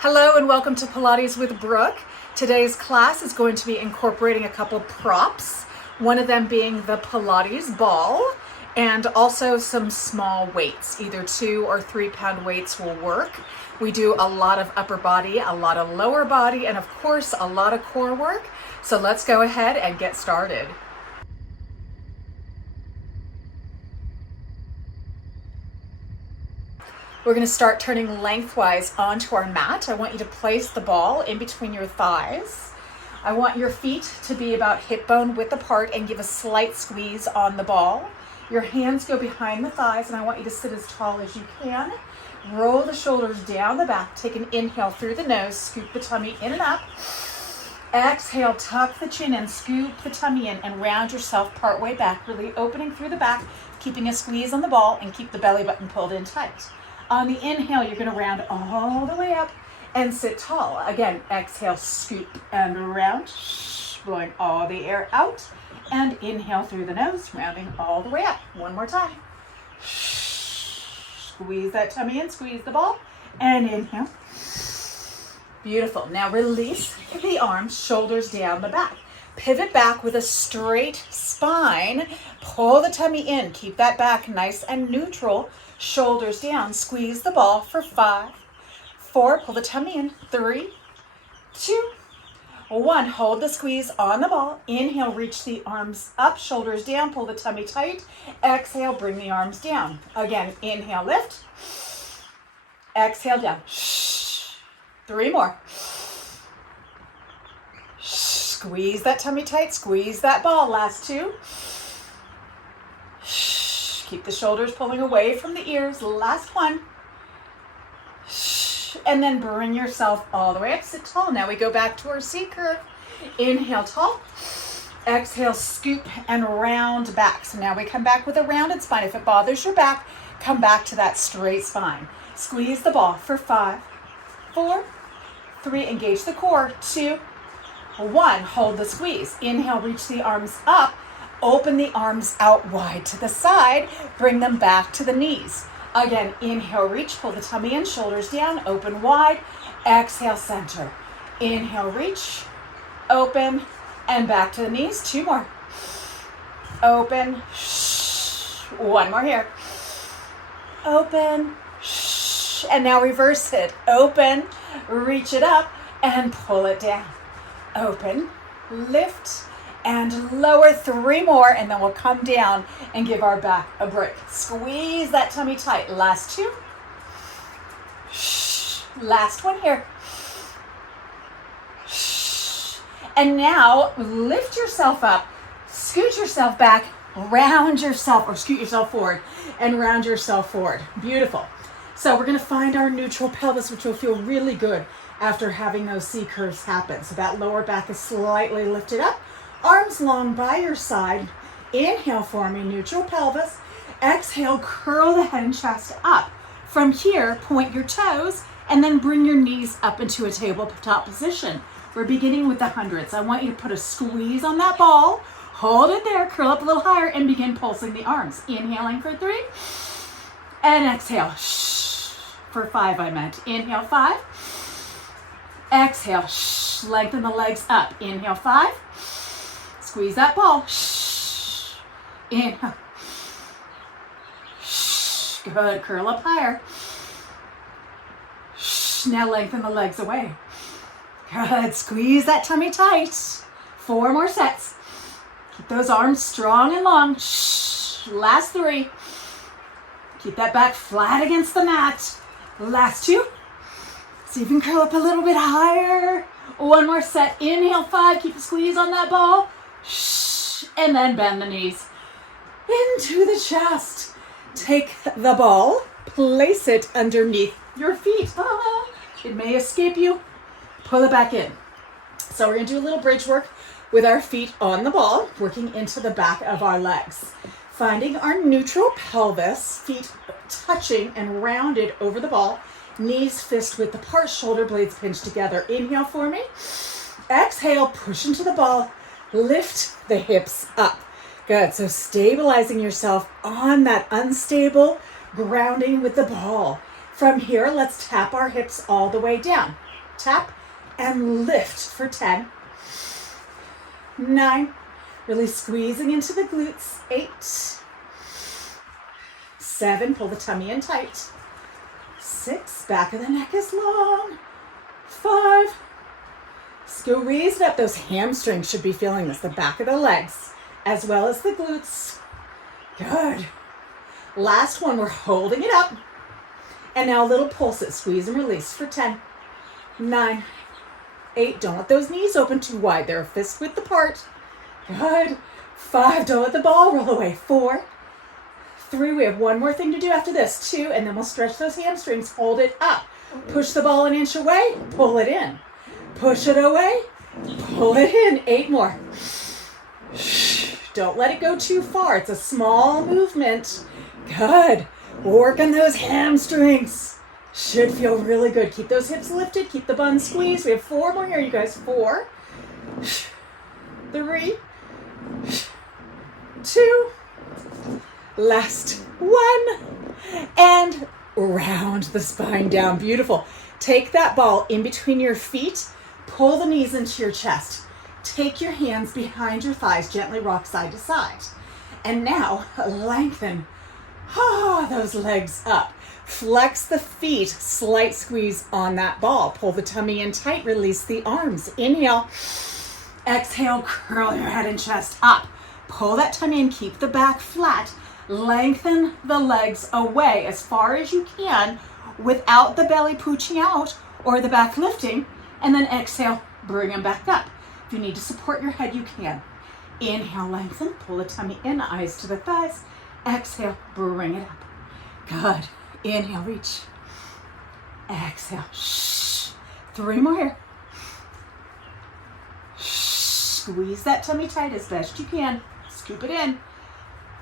Hello and welcome to Pilates with Brooke. Today's class is going to be incorporating a couple props, one of them being the Pilates ball and also some small weights, either 2 or 3 pound weights will work. We do a lot of upper body, a lot of lower body, and of course a lot of core work. So let's go ahead and get started. We're going to start turning lengthwise onto our mat. I want you to place the ball in between your thighs. I want your feet to be about hip bone width apart and give a slight squeeze on the ball. Your hands go behind the thighs and I want you to sit as tall as you can. Roll the shoulders down the back. Take an inhale through the nose. Scoop the tummy in and up. Exhale, tuck the chin and scoop the tummy in and round yourself partway back, really opening through the back, keeping a squeeze on the ball and keep the belly button pulled in tight. On the inhale, you're going to round all the way up and sit tall. Again, exhale, scoop and round, blowing all the air out. And inhale through the nose, rounding all the way up. One more time. Squeeze that tummy in, squeeze the ball, and inhale. Beautiful. Now release the arms, shoulders down the back. Pivot back with a straight spine. Pull the tummy in. Keep that back nice and neutral. Shoulders down. Squeeze the ball for 5, 4. Pull the tummy in. 3, 2, 1. Hold the squeeze on the ball. Inhale, reach the arms up. Shoulders down. Pull the tummy tight. Exhale, bring the arms down. Again, inhale, lift. Exhale, down. 3 more. Squeeze that tummy tight, squeeze that ball. Last 2. Keep the shoulders pulling away from the ears. Last 1. And then bring yourself all the way up. Sit tall. Now we go back to our C curve. Inhale, tall. Exhale, scoop and round back. So now we come back with a rounded spine. If it bothers your back, come back to that straight spine. Squeeze the ball for 5, 4, 3. Engage the core. 2, 1. Hold the squeeze. Inhale, reach the arms up. Open the arms out wide to the side. Bring them back to the knees. Again, inhale, reach, pull the tummy in, shoulders down, open wide. Exhale, center. Inhale, reach, open, and back to the knees. 2 more. Open. 1 more here. Open. And now reverse it. Open, reach it up, and pull it down. Open, lift, and lower. 3 more, and then we'll come down and give our back a break. Squeeze that tummy tight. Last 2. Last 1 here. And now lift yourself up, scoot yourself back, round yourself, or scoot yourself forward, and round yourself forward. Beautiful. So we're going to find our neutral pelvis, which will feel really good after having those C curves happen. So that lower back is slightly lifted up. Arms long by your side. Inhale for me, neutral pelvis. Exhale, curl the head and chest up. From here, point your toes and then bring your knees up into a tabletop position. We're beginning with the hundreds. I want you to put a squeeze on that ball. Hold it there, curl up a little higher and begin pulsing the arms. Inhaling for 3 and exhale. For 5 I meant. Inhale 5. Exhale, lengthen the legs up. Inhale 5. Squeeze that ball. Inhale. Good. Curl up higher. Now lengthen the legs away. Good. Squeeze that tummy tight. 4 more sets. Keep those arms strong and long. Last 3. Keep that back flat against the mat. Last 2. See if you can curl up a little bit higher. 1 more set. Inhale 5. Keep a squeeze on that ball. And then bend the knees into the chest. Take the ball, place it underneath your feet. It may escape you. Pull it back in. So we're going to do a little bridge work with our feet on the ball, working into the back of our legs. Finding our neutral pelvis, feet touching and rounded over the ball. Knees fist width apart, shoulder blades pinched together. Inhale for me. Exhale, push into the ball. Lift the hips up. Good. So stabilizing yourself on that unstable grounding with the ball. From here, let's tap our hips all the way down. tap, and lift for 10, 9, really squeezing into the glutes, 8, 7, pull the tummy in tight, 6, back of the neck is long, 5, squeeze it up. Those hamstrings should be feeling this, the back of the legs, as well as the glutes. Good. Last one, we're holding it up. And now little pulses, squeeze and release for 10, 9, 8, don't let those knees open too wide. They're fist width apart. Good. 5, don't let the ball roll away. 4, 3, we have one more thing to do after this. 2, and then we'll stretch those hamstrings. Hold it up. Push the ball an inch away, pull it in. Push it away, pull it in. 8 more. Don't let it go too far. It's a small movement. Good. Work on those hamstrings. Should feel really good. Keep those hips lifted. Keep the bun squeezed. We have 4 more here, you guys. 4, 3, 2, last 1, and round the spine down. Beautiful. Take that ball in between your feet. Pull the knees into your chest. Take your hands behind your thighs. Gently rock side to side. And now lengthen those legs up. Flex the feet. Slight squeeze on that ball. Pull the tummy in tight. Release the arms. Inhale. Exhale. Curl your head and chest up. Pull that tummy in. Keep the back flat. Lengthen the legs away as far as you can without the belly pooching out or the back lifting. And then exhale, bring them back up. If you need to support your head, you can. Inhale, lengthen, pull the tummy in, eyes to the thighs. Exhale, bring it up. Good. Inhale, reach. Exhale. Shh. 3 more here. Shh. Squeeze that tummy tight as best you can. Scoop it in.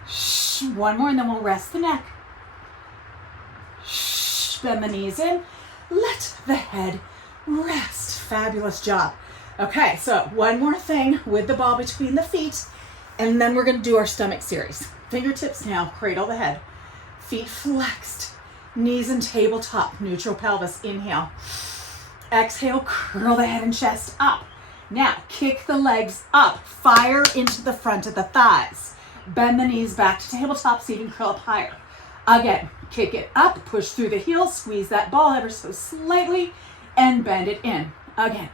Shh. 1 more, and then we'll rest the neck. Shh. Bend the knees in. Let the head rest. Fabulous job. Okay, so 1 more thing with the ball between the feet, and then we're going to do our stomach series. Fingertips now, cradle the head. Feet flexed. Knees in tabletop, neutral pelvis. Inhale. Exhale, curl the head and chest up. Now, kick the legs up. Fire into the front of the thighs. Bend the knees back to tabletop so you can curl up higher. Again, kick it up, push through the heels, squeeze that ball ever so slightly, and bend it in. Again.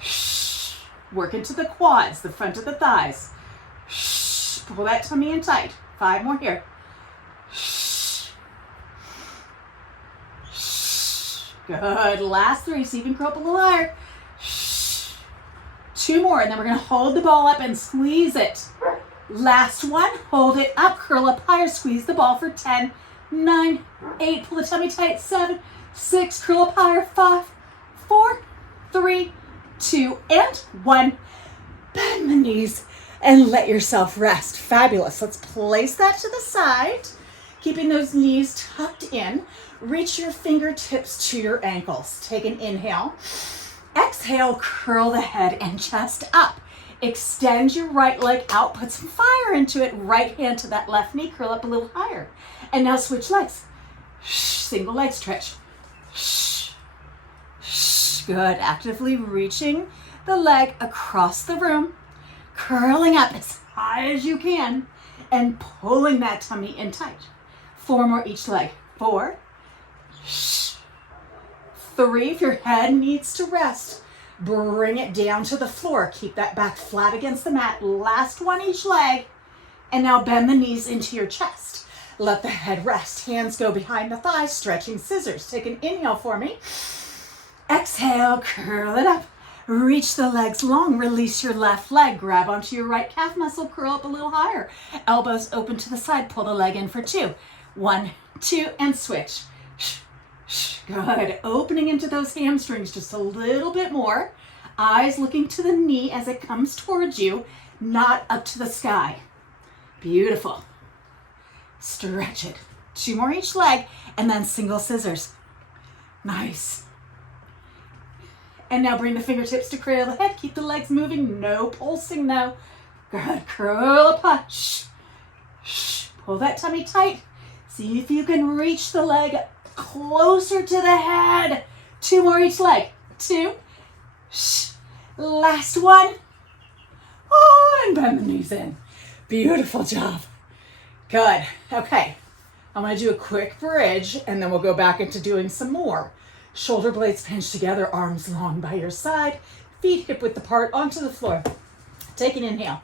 Shh. Work into the quads, the front of the thighs. Shh. Pull that tummy in tight. 5 more here. Shh. Shh. Good. Last 3, so you can curl up a little higher. Shh. 2 more, and then we're going to hold the ball up and squeeze it. Last 1, hold it up, curl up higher, squeeze the ball for 10, 9, 8, pull the tummy tight, 7, 6, curl up higher, 5, 4, 3, 2, and 1. Bend the knees and let yourself rest. Fabulous. Let's place that to the side, keeping those knees tucked in. Reach your fingertips to your ankles. Take an inhale. Exhale, curl the head and chest up. Extend your right leg out, put some fire into it. Right hand to that left knee, curl up a little higher. And now switch legs. Single leg stretch. Good. Actively reaching the leg across the room, curling up as high as you can, and pulling that tummy in tight. 4 more each leg. 4, 3, if your head needs to rest, bring it down to the floor. Keep that back flat against the mat. Last 1 each leg. And now bend the knees into your chest. Let the head rest. Hands go behind the thighs, stretching scissors. Take an inhale for me. Exhale, curl it up. Reach the legs long. Release your left leg. Grab onto your right calf muscle. Curl up a little higher. Elbows open to the side. Pull the leg in for 2. 1, 2, and switch. Good. Opening into those hamstrings just a little bit more. Eyes looking to the knee as it comes towards you, not up to the sky. Beautiful. Stretch it. 2 more each leg, and then single scissors. Nice. And now bring the fingertips to cradle the head. Keep the legs moving. No pulsing though. Good. Curl up high. Pull that tummy tight. See if you can reach the leg closer to the head. 2 more each leg. 2. Last one. Oh, and bend the knees in. Beautiful job. Good. Okay. I'm going to do a quick bridge, and then we'll go back into doing some more. Shoulder blades pinched together, arms long by your side, feet hip width apart onto the floor. Take an inhale.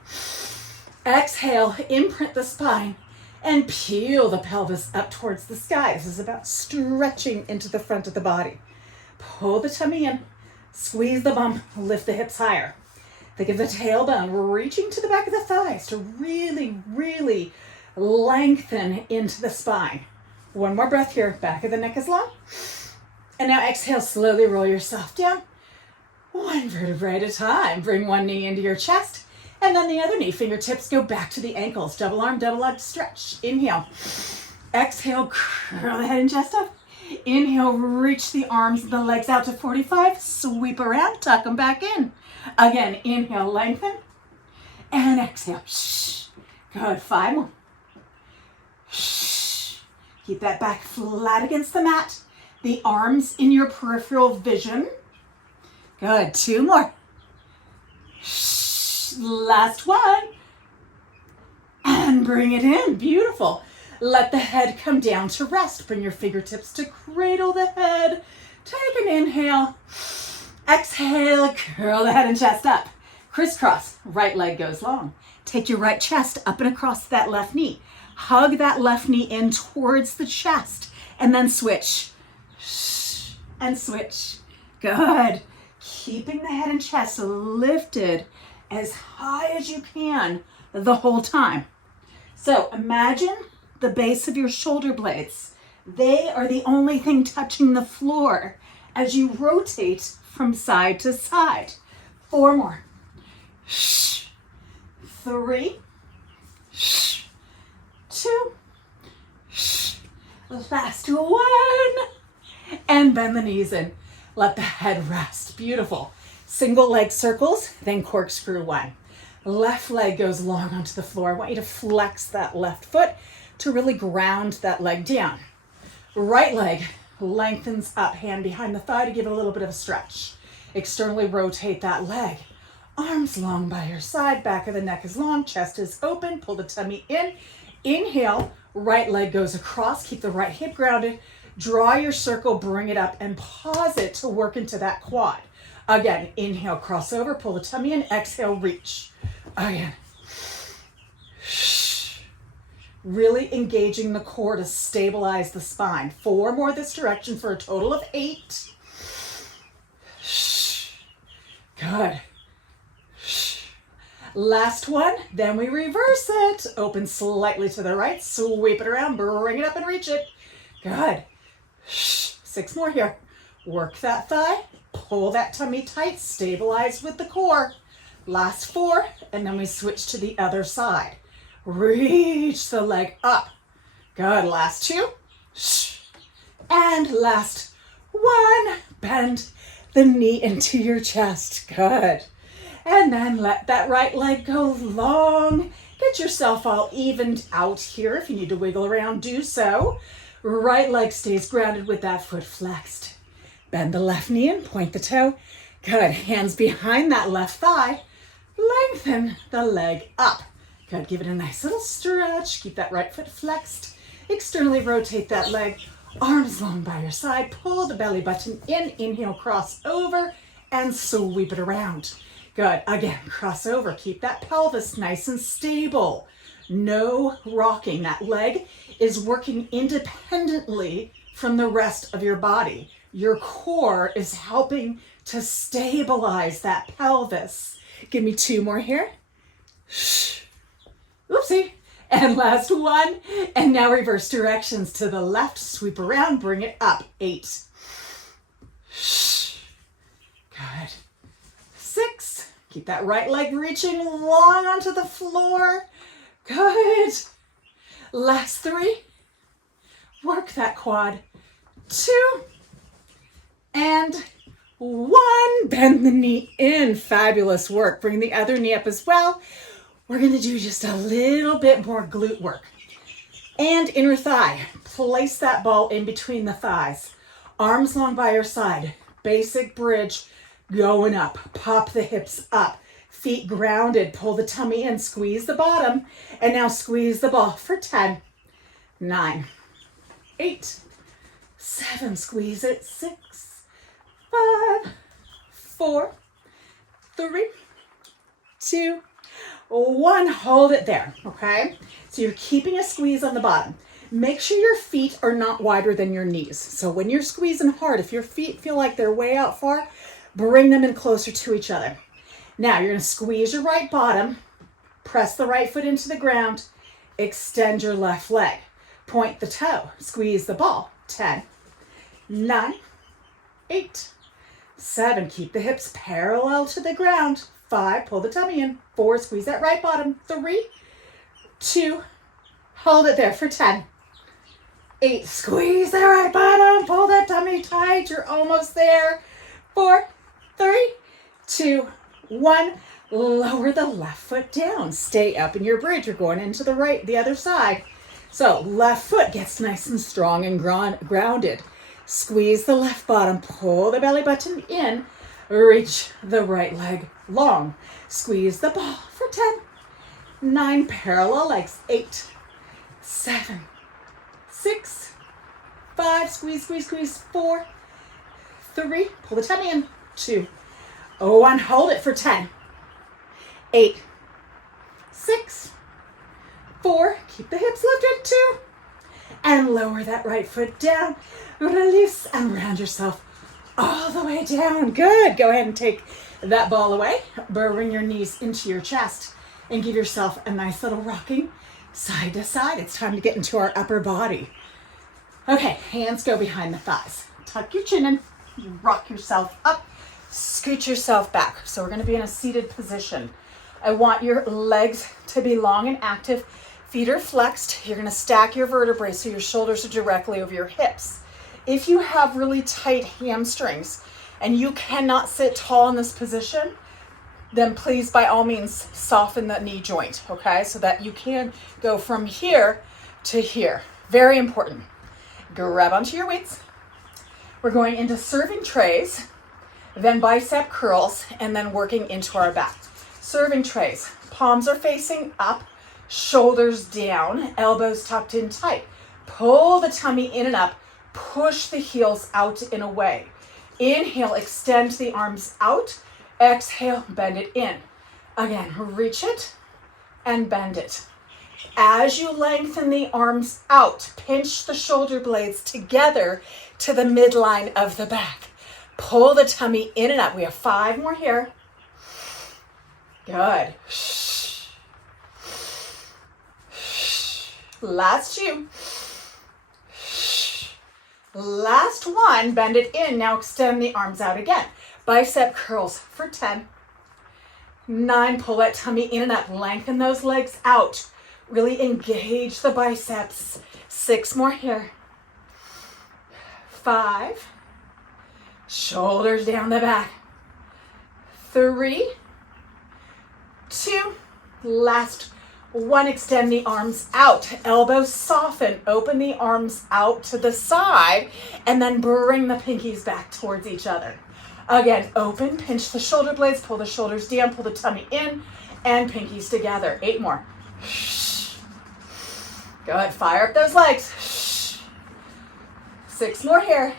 Exhale, imprint the spine, and peel the pelvis up towards the sky. This is about stretching into the front of the body. Pull the tummy in, squeeze the bum, lift the hips higher. Think of the tailbone reaching to the back of the thighs to really, really lengthen into the spine. One more breath here. Back of the neck is long. And now exhale, slowly roll yourself down. One vertebrae at a time. Bring one knee into your chest and then the other knee. Fingertips go back to the ankles. Double arm, double leg stretch. Inhale. Exhale, curl the head and chest up. Inhale, reach the arms and the legs out to 45. Sweep around, tuck them back in. Again, inhale, lengthen. And exhale. Good. 5 more. Keep that back flat against the mat. The arms in your peripheral vision. Good. 2 more. Last one. And bring it in. Beautiful. Let the head come down to rest. Bring your fingertips to cradle the head. Take an inhale. Exhale. Curl the head and chest up. Crisscross. Right leg goes long. Take your right chest up and across that left knee. Hug that left knee in towards the chest. And then switch. And switch. Good. Keeping the head and chest lifted as high as you can the whole time. So imagine the base of your shoulder blades. They are the only thing touching the floor as you rotate from side to side. 4 more. 3. 2. Last one. And bend the knees in. Let the head rest. Beautiful. Single leg circles, then corkscrew 1. Left leg goes long onto the floor. I want you to flex that left foot to really ground that leg down. Right leg lengthens up, hand behind the thigh to give it a little bit of a stretch. Externally rotate that leg. Arms long by your side, back of the neck is long, chest is open, pull the tummy in. Inhale, right leg goes across, keep the right hip grounded. Draw your circle, bring it up, and pause it to work into that quad. Again, inhale, cross over, pull the tummy in, exhale, reach. Again. Really engaging the core to stabilize the spine. 4 more this direction for a total of 8. Good. Last one, then we reverse it. Open slightly to the right, sweep it around, bring it up and reach it. Good. 6 more here. Work that thigh, pull that tummy tight, stabilize with the core. Last 4, and then we switch to the other side. Reach the leg up. Good. Last 2. And last 1. Bend the knee into your chest. Good. And then let that right leg go long. Get yourself all evened out here. If you need to wiggle around, do so. Right leg stays grounded with that foot flexed. Bend the left knee and point the toe. Good. Hands behind that left thigh. Lengthen the leg up. Good. Give it a nice little stretch. Keep that right foot flexed. Externally rotate that leg. Arms long by your side. Pull the belly button in. Inhale, cross over and sweep it around. Good. Again, cross over. Keep that pelvis nice and stable. No rocking. That leg is working independently from the rest of your body. Your core is helping to stabilize that pelvis. Give me 2 more here. Oopsie. And last one. And now reverse directions to the left. Sweep around. Bring it up. 8. Good. 6. Keep that right leg reaching long onto the floor. Good. Last 3. Work that quad. 2. And 1. Bend the knee in. Fabulous work. Bring the other knee up as well. We're going to do just a little bit more glute work. And inner thigh. Place that ball in between the thighs. Arms long by your side. Basic bridge going up. Pop the hips up. Feet grounded. Pull the tummy in. Squeeze the bottom. And now squeeze the ball for 10, 9, 8, 7. Squeeze it. 6, 5, 4, 3, 2, 1. Hold it there, okay? So you're keeping a squeeze on the bottom. Make sure your feet are not wider than your knees. So when you're squeezing hard, if your feet feel like they're way out far, bring them in closer to each other. Now you're gonna squeeze your right bottom, press the right foot into the ground, extend your left leg, point the toe, squeeze the ball. 10, 9, 8, 7. Keep the hips parallel to the ground. 5, pull the tummy in. 4, squeeze that right bottom. 3, 2, hold it there for 10. 8, squeeze the right bottom, pull that tummy tight, you're almost there. 4, 3, 2, 1. Lower the left foot down. Stay up in your bridge. You're going into the other side. So left foot gets nice and strong and grounded. Squeeze the left bottom, pull the belly button in, reach the right leg long. Squeeze the ball for 10, 9, parallel legs. 8, 7, 6, 5, squeeze. 4, 3, pull the tummy in. 2, 1, hold it for 10, 8, 6, 4, keep the hips lifted. 2, and lower that right foot down. Release and round yourself all the way down. Good. Go ahead and take that ball away. Bring your knees into your chest and give yourself a nice little rocking side to side. It's time to get into our upper body. Okay, hands go behind the thighs. Tuck your chin in. You rock yourself up. Scoot yourself back. So we're going to be in a seated position. I want your legs to be long and active. Feet are flexed. You're going to stack your vertebrae so your shoulders are directly over your hips. If you have really tight hamstrings and you cannot sit tall in this position, then please, by all means, soften the knee joint, okay? So that you can go from here to here. Very important. Grab onto your weights. We're going into serving trays, then bicep curls, and then working into our back. Serving trays. Palms are facing up, shoulders down, elbows tucked in tight. Pull the tummy in and up. Push the heels out and away. Inhale, extend the arms out. Exhale, bend it in. Again, reach it and bend it. As you lengthen the arms out, pinch the shoulder blades together to the midline of the back. Pull the tummy in and up. We have 5 more here. Good. Last 2. Last 1, bend it in. Now extend the arms out again. Bicep curls for 10. 9, pull that tummy in and up. Lengthen those legs out. Really engage the biceps. 6 more here. 5. Shoulders down the back. 3, 2, last 1, extend the arms out. Elbows soften. Open the arms out to the side and then bring the pinkies back towards each other. Again, open, pinch the shoulder blades, pull the shoulders down, pull the tummy in, and pinkies together. 8 more. Good. Fire up those legs. 6 more here.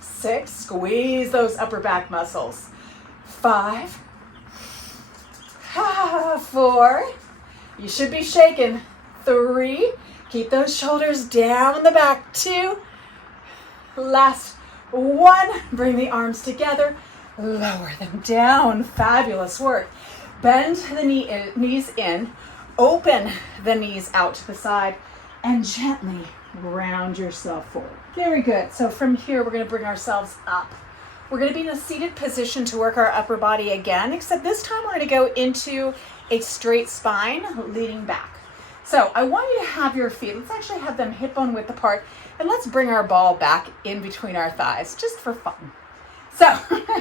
6. Squeeze those upper back muscles. 5. 4. You should be shaking. 3. Keep those shoulders down in the back. 2. Last 1. Bring the arms together. Lower them down. Fabulous work. Bend the knees in. Open the knees out to the side. And gently round yourself forward. Very good. So from here, we're going to bring ourselves up. We're going to be in a seated position to work our upper body again, except this time we're going to go into a straight spine, leaning back. So I want you to have your feet, let's actually have them hip bone width apart, and let's bring our ball back in between our thighs, just for fun. So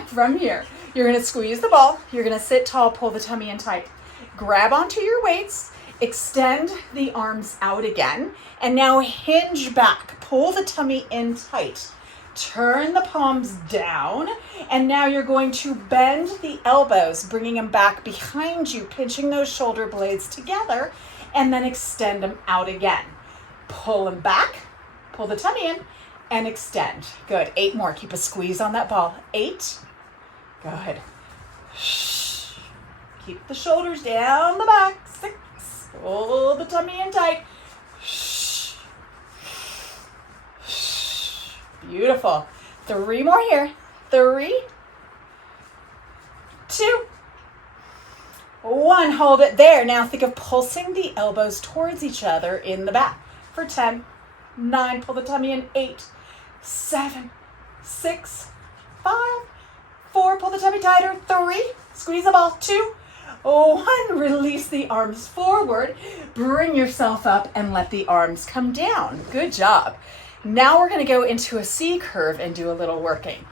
from here, you're going to squeeze the ball, you're going to sit tall, pull the tummy in tight, grab onto your weights, extend the arms out again, and now hinge back, pull the tummy in tight. Turn the palms down, and now you're going to bend the elbows, bringing them back behind you, pinching those shoulder blades together, and then extend them out again. Pull them back, pull the tummy in, and extend. Good. 8 more. Keep a squeeze on that ball. 8. Good. Keep the shoulders down the back. 6. Pull the tummy in tight. Beautiful. 3 more here. 3, 2, 1. Hold it there. Now think of pulsing the elbows towards each other in the back for 10, 9. Pull the tummy in. 8, 7, 6, 5, 4. Pull the tummy tighter. 3. Squeeze the ball. 2, 1. Release the arms forward. Bring yourself up and let the arms come down. Good job. Now we're going to go into a C curve and do a little working.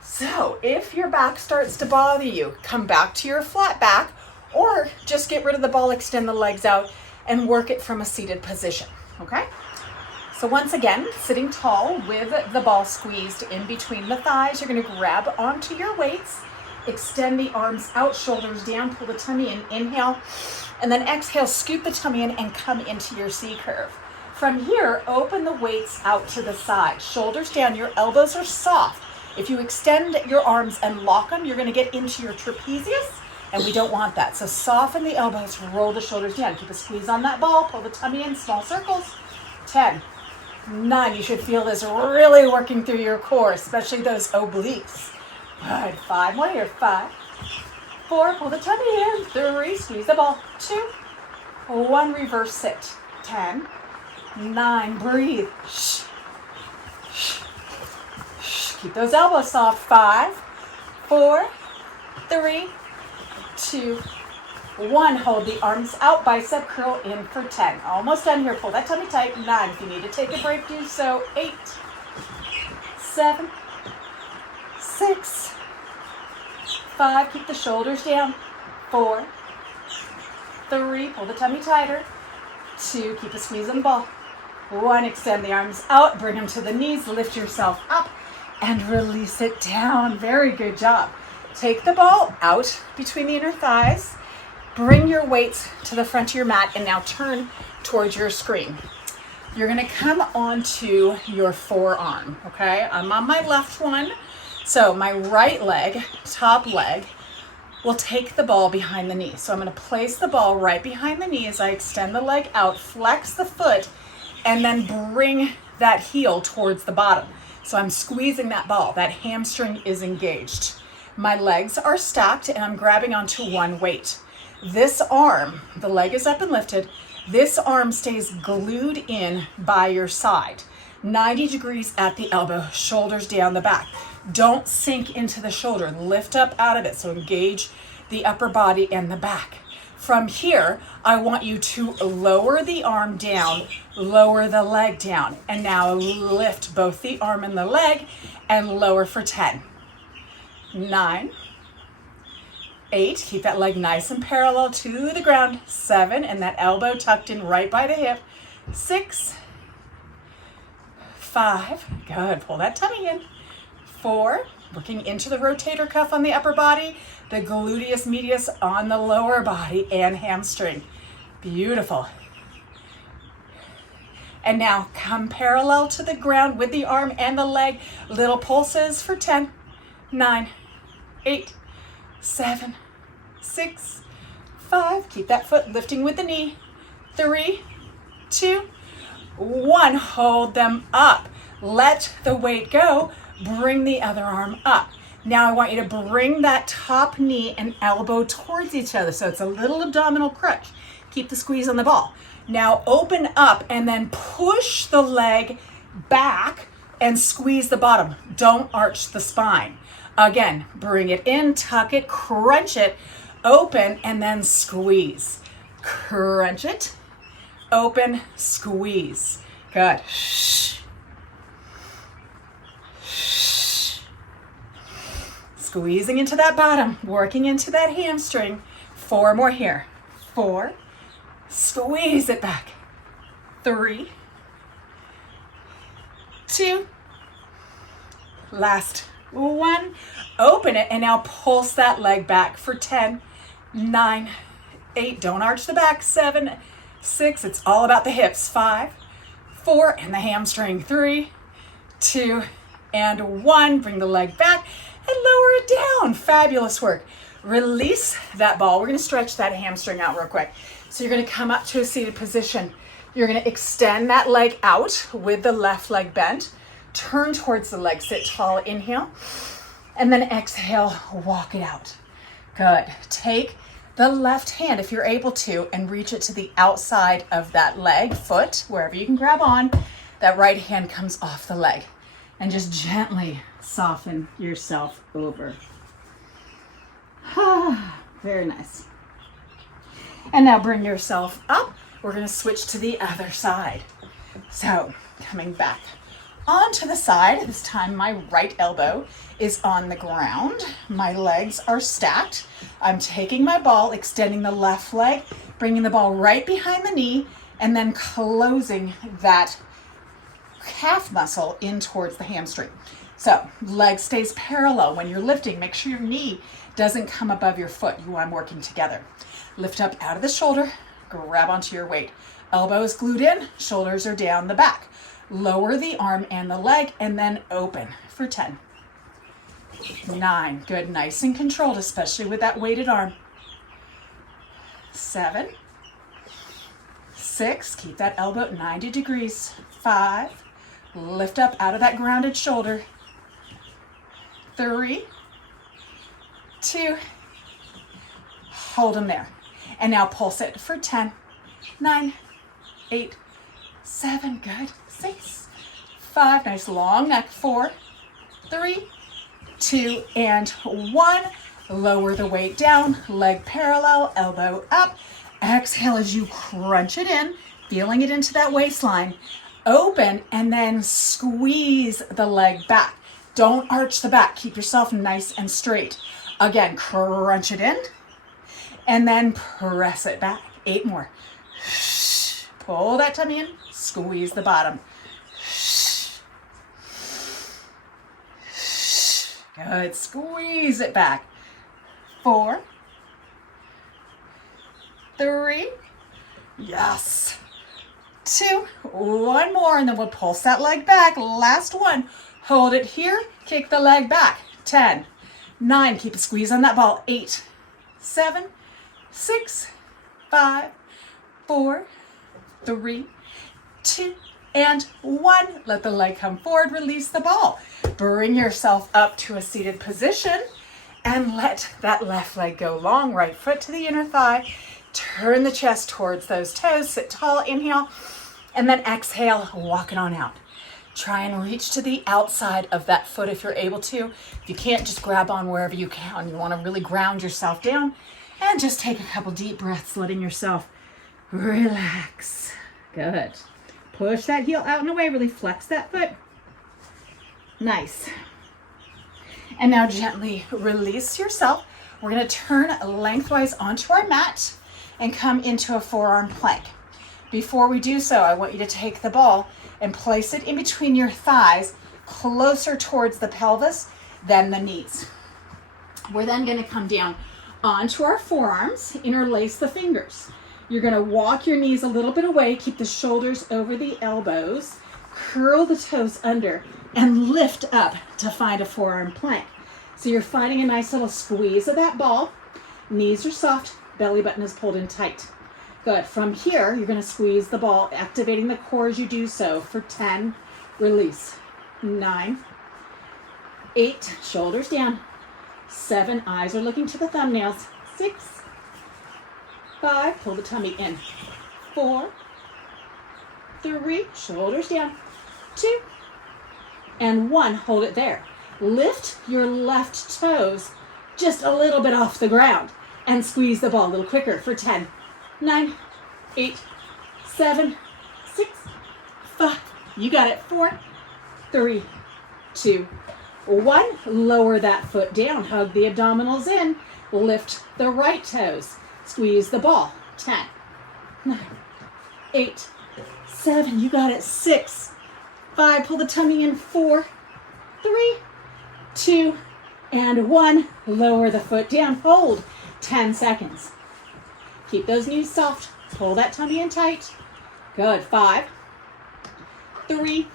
So if your back starts to bother you, come back to your flat back, or just get rid of the ball, extend the legs out, and work it from a seated position, okay? So once again, sitting tall with the ball squeezed in between the thighs, you're going to grab onto your weights, extend the arms out, shoulders down, pull the tummy in, inhale, and then exhale, scoop the tummy in and come into your C curve. From here, open the weights out to the side, shoulders down, your elbows are soft. If you extend your arms and lock them, you're going to get into your trapezius, and we don't want that. So soften the elbows, roll the shoulders down, keep a squeeze on that ball, pull the tummy in, small circles. 10, 9, you should feel this really working through your core, especially those obliques. Good. 5 more here. 5, 4, pull the tummy in. 3, squeeze the ball. 2, 1, reverse sit. 10, 9, breathe. Shh. Shh. Shh. Keep those elbows soft. 5, 4, 3, 2, 1. Hold the arms out, bicep curl in for 10. Almost done here. Pull that tummy tight. 9. If you need to take a break, do so. 8, 7, 6, 5. Keep the shoulders down. 4, 3. Pull the tummy tighter. 2. Keep a squeeze on the ball. 1. Extend the arms out. Bring them to the knees. Lift yourself up and release it down. Very good job. Take the ball out between the inner thighs. Bring your weights to the front of your mat and now turn towards your screen. You're going to come onto your forearm, okay? I'm on my left one. So my right leg, top leg, will take the ball behind the knee. So I'm going to place the ball right behind the knee as I extend the leg out, flex the foot, and then bring that heel towards the bottom. So I'm squeezing that ball. That hamstring is engaged. My legs are stacked and I'm grabbing onto one weight. This arm, the leg is up and lifted. This arm stays glued in by your side. 90 degrees at the elbow, shoulders down the back. Don't sink into the shoulder. Lift up out of it. So engage the upper body and the back. From here, I want you to lower the arm down, lower the leg down, and now lift both the arm and the leg and lower for 10. 9, 8, keep that leg nice and parallel to the ground. 7, and that elbow tucked in right by the hip. 6, 5, good, pull that tummy in. 4, looking into the rotator cuff on the upper body, the gluteus medius on the lower body and hamstring. Beautiful. And now come parallel to the ground with the arm and the leg. Little pulses for 10, 9, 8, 7, 6, 5. Keep that foot lifting with the knee. 3, 2, 1. Hold them up. Let the weight go. Bring the other arm up. Now I want you to bring that top knee and elbow towards each other. So it's a little abdominal crunch. Keep the squeeze on the ball. Now open up and then push the leg back and squeeze the bottom. Don't arch the spine. Again, bring it in, tuck it, crunch it, open, and then squeeze. Crunch it, open, squeeze. Good. Shh. Shh. Squeezing into that bottom, working into that hamstring. 4 more here. 4, squeeze it back. 3, 2, Last one. Open it, and now pulse that leg back for 10, 9, 8. Don't arch the back. 7, 6. It's all about the hips. 5, 4, and the hamstring. 3, 2, and 1. Bring the leg back and lower it down. Fabulous work. Release that ball. We're going to stretch that hamstring out real quick. So you're going to come up to a seated position. You're going to extend that leg out with the left leg bent. Turn towards the leg. Sit tall. Inhale. And then exhale. Walk it out. Good. Take the left hand, if you're able to, and reach it to the outside of that leg, foot, wherever you can grab on. That right hand comes off the leg. And just gently soften yourself over. Very nice. And now bring yourself up. We're going to switch to the other side. So coming back onto the side. This time my right elbow is on the ground. My legs are stacked. I'm taking my ball, extending the left leg, bringing the ball right behind the knee, and then closing that calf muscle in towards the hamstring. So leg stays parallel. When you're lifting, make sure your knee doesn't come above your foot. You want them working together. Lift up out of the shoulder, grab onto your weight. Elbows glued in, shoulders are down the back. Lower the arm and the leg, and then open for 10. 9, good, nice and controlled, especially with that weighted arm. 7, 6, keep that elbow at 90 degrees. 5, lift up out of that grounded shoulder. 3, 2, hold them there. And now pulse it for 10, 9, 8, 7, good, 6, 5, nice long neck. 4, 3, 2, and 1. Lower the weight down, leg parallel, elbow up. Exhale as you crunch it in, feeling it into that waistline. Open, and then squeeze the leg back. Don't arch the back. Keep yourself nice and straight. Again, crunch it in, and then press it back. 8 more. Pull that tummy in, squeeze the bottom. Good, squeeze it back. 4, 3, yes. 2, 1 more, and then we'll pulse that leg back. Last one. Hold it here, kick the leg back. 10, 9, keep a squeeze on that ball. 8, 7, 6, 5, 4, 3, 2, and 1. Let the leg come forward, release the ball. Bring yourself up to a seated position and let that left leg go long. Right foot to the inner thigh. Turn the chest towards those toes. Sit tall, inhale, and then exhale, walk it on out. Try and reach to the outside of that foot if you're able to. If you can't, just grab on wherever you can. You want to really ground yourself down and just take a couple deep breaths, letting yourself relax. Good. Push that heel out and away. Really flex that foot. Nice. And now gently release yourself. We're going to turn lengthwise onto our mat and come into a forearm plank. Before we do so, I want you to take the ball and place it in between your thighs, closer towards the pelvis than the knees. We're then going to come down onto our forearms, interlace the fingers. You're going to walk your knees a little bit away, keep the shoulders over the elbows, curl the toes under, and lift up to find a forearm plank. So you're finding a nice little squeeze of that ball. Knees are soft, belly button is pulled in tight. Good. From here, you're going to squeeze the ball, activating the core as you do so for 10. Release. 9, 8, shoulders down. 7, eyes are looking to the thumbnails. 6, 5, pull the tummy in. 4, 3, shoulders down. 2, and 1, hold it there. Lift your left toes just a little bit off the ground and squeeze the ball a little quicker for 10, 9, 8, 7, 6, 5, you got it. 4, 3, 2, 1. Lower that foot down, hug the abdominals in, lift the right toes, squeeze the ball. 10, 9, 8, 7, you got it. 6, 5, pull the tummy in. 4, 3, 2, and 1. Lower the foot down. Hold 10 seconds. Keep those knees soft. Pull that tummy in tight. Good. 5, 3,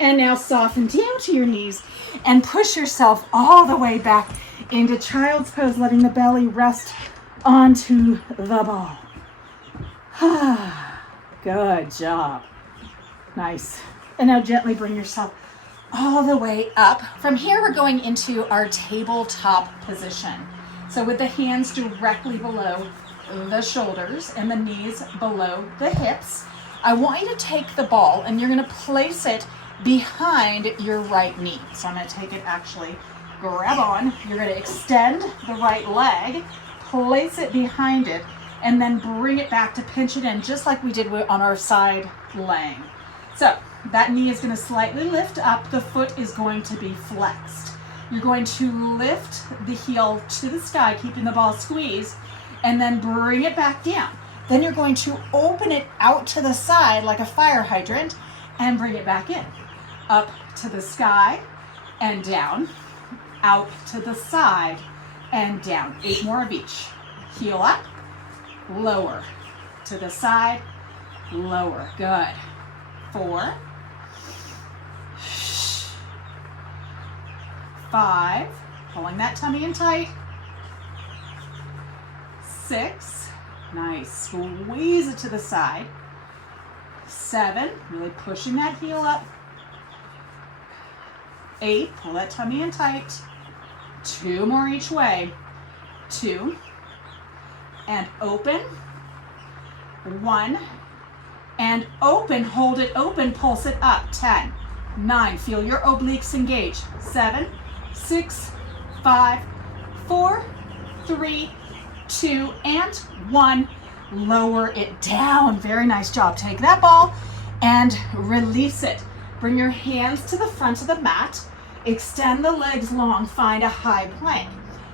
and now soften down to your knees and push yourself all the way back into child's pose, letting the belly rest onto the ball. Good job. Nice. And now gently bring yourself all the way up. From here, we're going into our tabletop position. So with the hands directly below the shoulders and the knees below the hips, I want you to take the ball and you're going to place it behind your right knee. So I'm going to take it, actually grab on. You're going to extend the right leg, place it behind it, and then bring it back to pinch it in, just like we did on our side laying. So that knee is going to slightly lift up. The foot is going to be flexed. You're going to lift the heel to the sky, keeping the ball squeezed, and then bring it back down. Then you're going to open it out to the side like a fire hydrant and bring it back in. Up to the sky and down, out to the side and down. 8 more of each. Heel up, lower, to the side, lower. Good. 4, 5, pulling that tummy in tight. 6, nice, squeeze it to the side. 7, really pushing that heel up. 8, pull that tummy in tight. 2 more each way. 2, and open. 1, and open, hold it open, pulse it up. 10, 9, feel your obliques engage. 7, 6, 5, 4, 3, 2, and 1. Lower it down. Very nice job. Take that ball and release it. Bring your hands to the front of the mat. Extend the legs long. Find a high plank.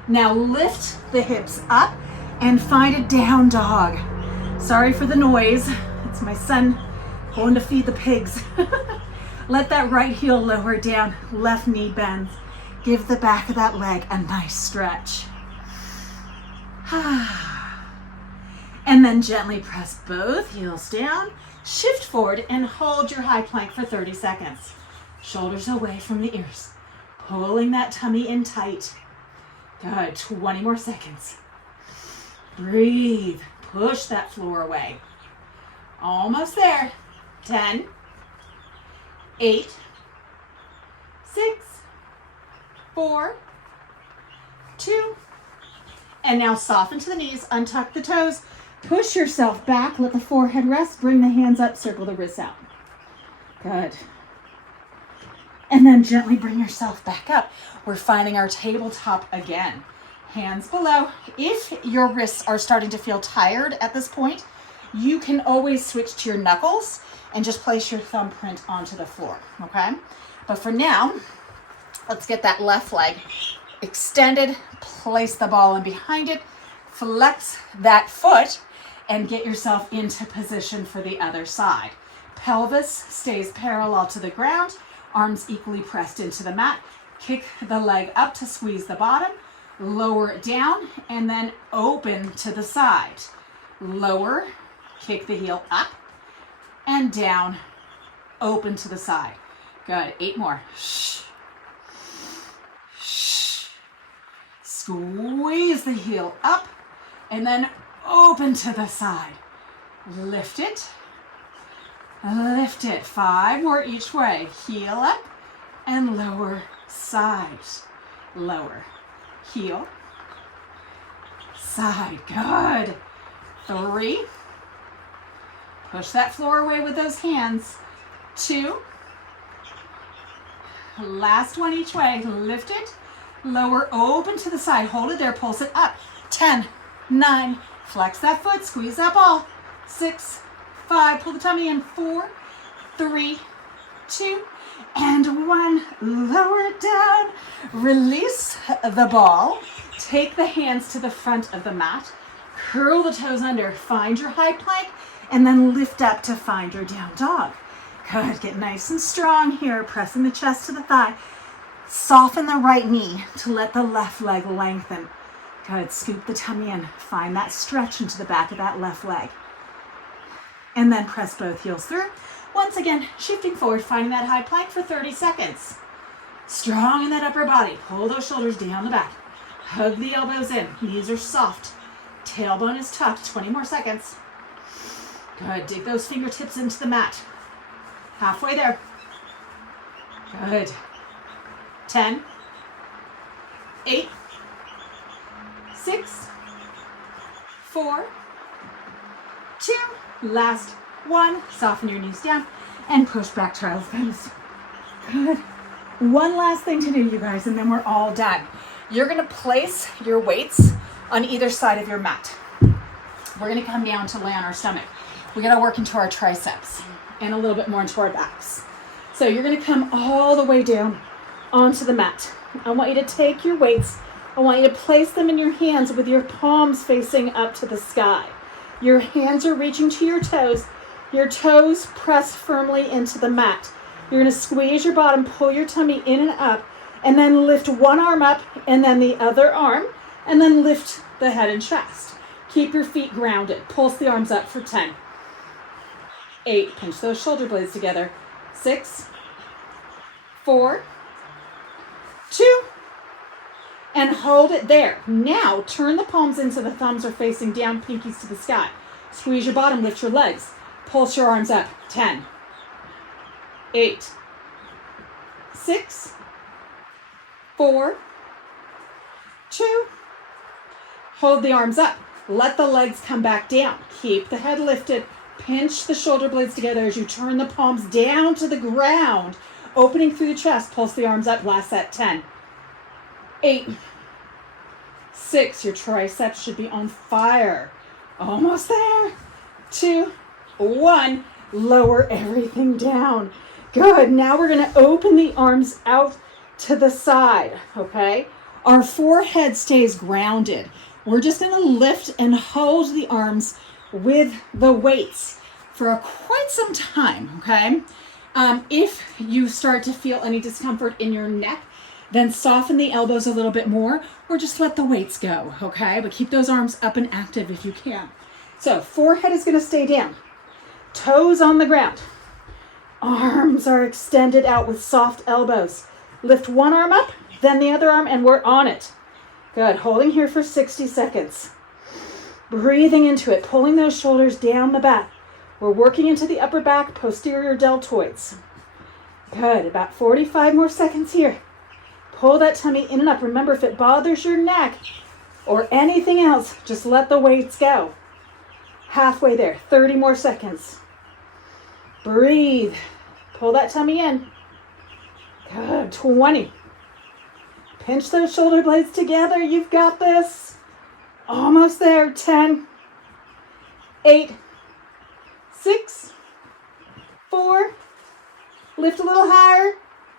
Now lift the hips up and find a down dog. Sorry for the noise. It's my son going to feed the pigs. Let that right heel lower down. Left knee bends. Give the back of that leg a nice stretch. And then gently press both heels down, shift forward, and hold your high plank for 30 seconds. Shoulders away from the ears. Pulling that tummy in tight. Good, 20 more seconds. Breathe, push that floor away. Almost there. 10, 8, 6, 4, 2, and now soften to the knees, untuck the toes, push yourself back, let the forehead rest, bring the hands up, circle the wrists out. Good. And then gently bring yourself back up. We're finding our tabletop again. Hands below. If your wrists are starting to feel tired at this point, you can always switch to your knuckles and just place your thumbprint onto the floor, okay? But for now, let's get that left leg extended, place the ball in behind it, flex that foot, and get yourself into position for the other side. Pelvis stays parallel to the ground, arms equally pressed into the mat. Kick the leg up to squeeze the bottom, lower it down, and then open to the side. Lower, kick the heel up and down, open to the side. Good, 8 more. Shh. Shh. Squeeze the heel up and then open to the side. Lift it. Lift it. 5 more each way. Heel up and lower, side. Lower. Heel. Side. Good. 3. Push that floor away with those hands. 2. Last one each way. Lift it. Lower, open to the side. Hold it there. Pulse it up. 10, 9. Flex that foot. Squeeze that ball. 6, 5. Pull the tummy in. 4, 3, 2, and 1. Lower it down. Release the ball. Take the hands to the front of the mat. Curl the toes under. Find your high plank. And then lift up to find your down dog. Good. Get nice and strong here. Pressing the chest to the thigh. Soften the right knee to let the left leg lengthen. Good, scoop the tummy in. Find that stretch into the back of that left leg. And then press both heels through. Once again, shifting forward, finding that high plank for 30 seconds. Strong in that upper body. Pull those shoulders down the back. Hug the elbows in. Knees are soft. Tailbone is tucked. 20 more seconds. Good. Dig those fingertips into the mat. Halfway there. Good. 10, 8, 6, 4, 2, last one. Soften your knees down and push back child's pose. Good. One last thing to do, you guys, and then we're all done. You're gonna place your weights on either side of your mat. We're gonna come down to lay on our stomach. We gotta work into our triceps and a little bit more into our backs. So you're gonna come all the way down onto the mat. I want you to take your weights. I want you to place them in your hands with your palms facing up to the sky. Your hands are reaching to your toes. Your toes press firmly into the mat. You're going to squeeze your bottom, pull your tummy in and up, and then lift one arm up and then the other arm, and then lift the head and chest. Keep your feet grounded. Pulse the arms up for 10, 8, pinch those shoulder blades together, 6, 4, 2, and hold it there. Now turn the palms in so the thumbs are facing down, pinkies to the sky. Squeeze your bottom, lift your legs. Pulse your arms up. 10, 8, 6, 4, 2, hold the arms up. Let the legs come back down. Keep the head lifted. Pinch the shoulder blades together as you turn the palms down to the ground. Opening through the chest, pulse the arms up. Last set. 10, 8, 6. Your triceps should be on fire. Almost there. 2, 1. Lower everything down. Good. Now we're going to open the arms out to the side. Okay. Our forehead stays grounded. We're just going to lift and hold the arms with the weights for quite some time. Okay. If you start to feel any discomfort in your neck, then soften the elbows a little bit more or just let the weights go, okay? But keep those arms up and active if you can. So forehead is gonna stay down. Toes on the ground. Arms are extended out with soft elbows. Lift one arm up, then the other arm, and we're on it. Good, holding here for 60 seconds. Breathing into it, pulling those shoulders down the back. We're working into the upper back, posterior deltoids. Good, about 45 more seconds here. Pull that tummy in and up. Remember, if it bothers your neck or anything else, just let the weights go. Halfway there, 30 more seconds. Breathe. Pull that tummy in. Good, 20. Pinch those shoulder blades together. You've got this. Almost there. 10, 8, 6, 4, lift a little higher,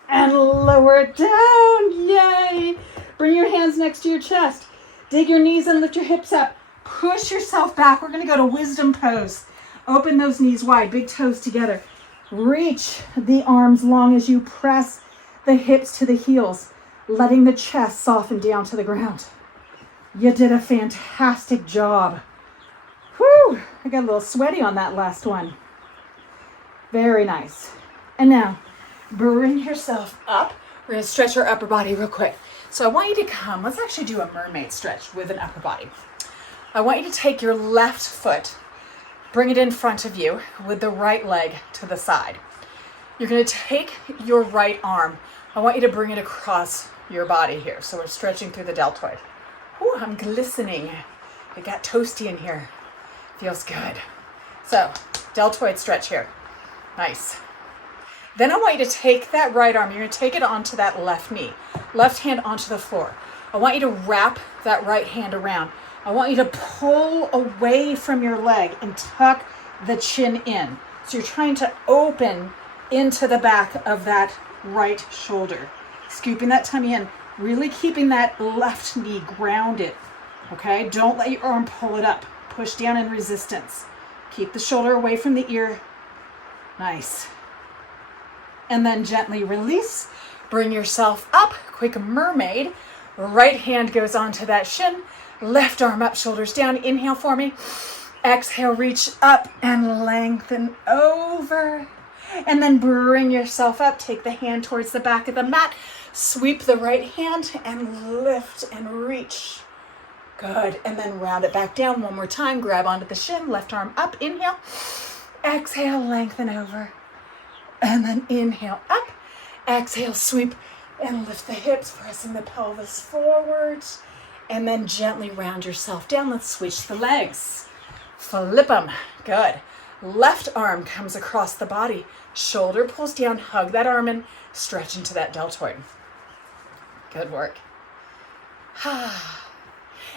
and lower it down. Yay! Bring your hands next to your chest. Dig your knees and lift your hips up. Push yourself back. We're going to go to wisdom pose. Open those knees wide, big toes together. Reach the arms long as you press the hips to the heels, letting the chest soften down to the ground. You did a fantastic job. Whew, I got a little sweaty on that last one. Very nice. And now, bring yourself up. We're going to stretch our upper body real quick. So I want you to come. Let's actually do a mermaid stretch with an upper body. I want you to take your left foot, bring it in front of you with the right leg to the side. You're going to take your right arm. I want you to bring it across your body here. So we're stretching through the deltoid. Ooh, I'm glistening. It got toasty in here. Feels good. So, deltoid stretch here. Nice. Then I want you to take that right arm. You're going to take it onto that left knee. Left hand onto the floor. I want you to wrap that right hand around. I want you to pull away from your leg and tuck the chin in. So you're trying to open into the back of that right shoulder. Scooping that tummy in. Really keeping that left knee grounded. Okay? Don't let your arm pull it up. Push down in resistance. Keep the shoulder away from the ear. Nice. And then gently release. Bring yourself up, quick mermaid. Right hand goes onto that shin. Left arm up, shoulders down. Inhale for me. Exhale, reach up and lengthen over. And then bring yourself up. Take the hand towards the back of the mat. Sweep the right hand and lift and reach. Good. And then round it back down one more time. Grab onto the shin. Left arm up. Inhale. Exhale, lengthen over. And then inhale up. Exhale, sweep and lift the hips, pressing the pelvis forwards. And then gently round yourself down. Let's switch the legs. Flip them. Good. Left arm comes across the body. Shoulder pulls down. Hug that arm in. Stretch into that deltoid. Good work.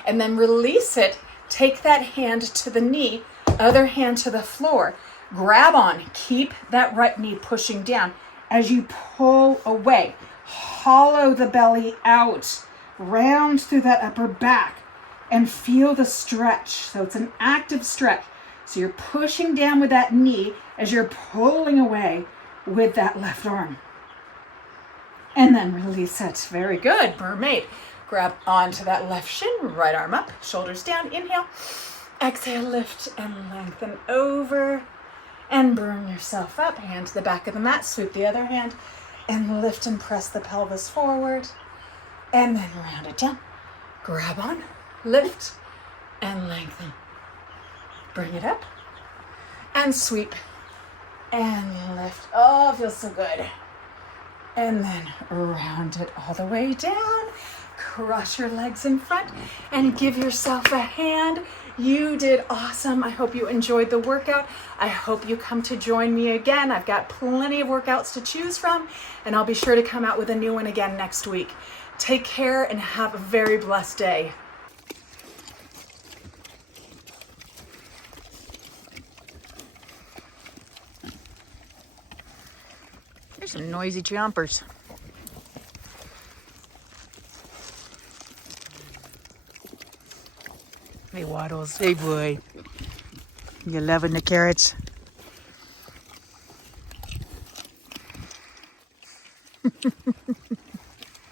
And then release it. Take that hand to the knee. Other hand to the floor. Grab on. Keep that right knee pushing down. As you pull away, hollow the belly out. Round through that upper back. And feel the stretch. So it's an active stretch. So you're pushing down with that knee as you're pulling away with that left arm. And then release it. Very good. Mermaid. Grab onto that left shin. Right arm up. Shoulders down. Inhale. Exhale. Lift and lengthen over. And bring yourself up. Hand to the back of the mat. Sweep the other hand. And lift and press the pelvis forward. And then round it down. Grab on. Lift and lengthen. Bring it up and sweep and lift. Oh, it feels so good. And then round it all the way down. Cross your legs in front and give yourself a hand. You did awesome. I hope you enjoyed the workout. I hope you come to join me again. I've got plenty of workouts to choose from, and I'll be sure to come out with a new one again next week. Take care and have a very blessed day. There's some noisy jumpers. Hey, Waddles. Hey, boy. You loving the carrots?